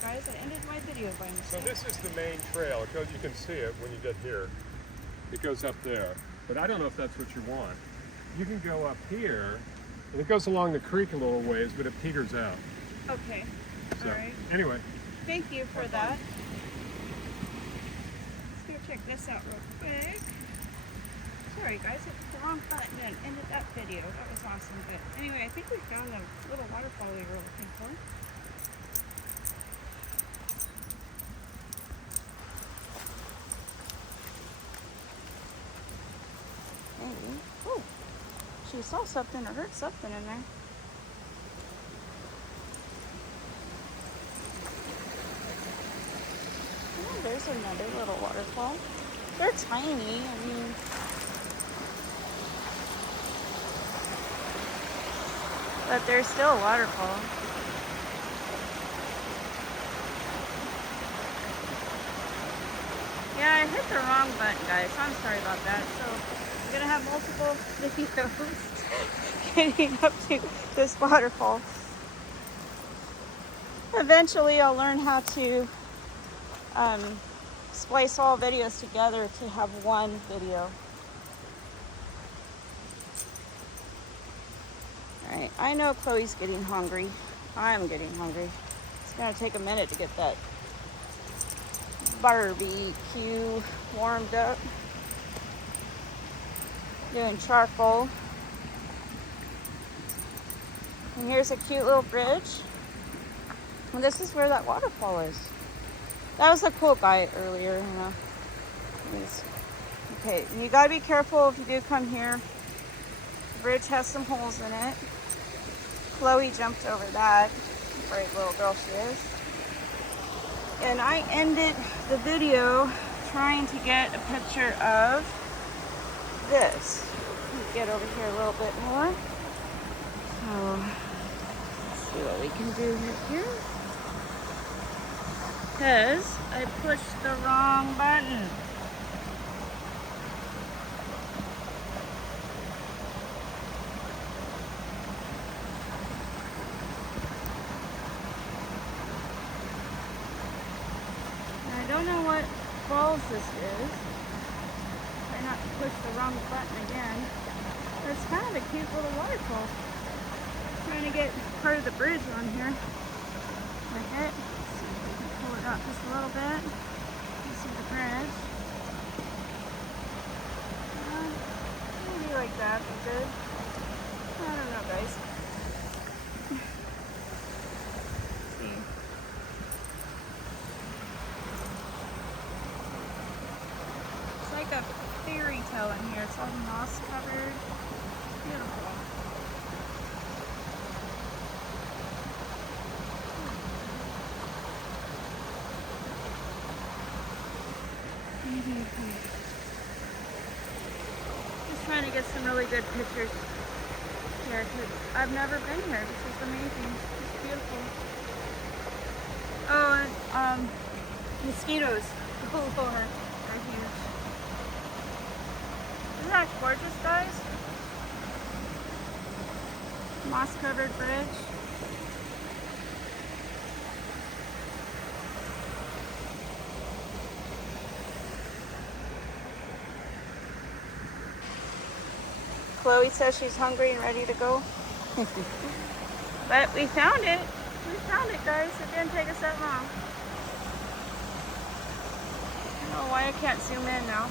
guys, I ended my video by mistake. So this is the main trail. It goes, you can see it when you get here. It goes up there. But I don't know if that's what you want. You can go up here, and it goes along the creek a little ways, but it peters out. Okay. So, all right. Anyway. Thank you for that. Let's go check this out real quick. Sorry guys, I hit the wrong button and ended that video. That was awesome. But anyway, I think we found the little waterfall we were looking for. Maybe. Oh, she saw something or heard something in there. Oh, there's another little waterfall. They're tiny. I mean, but there's still a waterfall. Yeah, I hit the wrong button, guys. I'm sorry about that. So I'm gonna have multiple videos getting up to this waterfall. Eventually, I'll learn how to splice all videos together to have one video. Alright, I know Chloe's getting hungry. I'm getting hungry. It's gonna take a minute to get that barbecue warmed up. Doing charcoal. And here's a cute little bridge. And this is where that waterfall is. That was a cool guy earlier, you know. Okay, and you gotta be careful if you do come here. The bridge has some holes in it. Chloe jumped over that. Brave little girl she is. And I ended the video trying to get a picture of this. Let me get over here a little bit more. So, let's see what we can do here. Because I pushed the wrong button. I don't know what falls this is. Try not to push the wrong button again. But it's kind of a cute little waterfall. Trying to get part of the bridge on here. Like it. Pull it up just a little bit. You see the bridge. Maybe like that would be good. I don't know, guys. Let's see. It's like a fairy tale in here. It's all moss covered. Beautiful. Just trying to get some really good pictures here because I've never been here. This is amazing. It's beautiful. Oh, and mosquitoes galore. They're huge. Isn't that gorgeous, guys? Moss covered bridge. Chloe says she's hungry and ready to go. But we found it. We found it, guys. It didn't take us that long. I don't know why I can't zoom in now.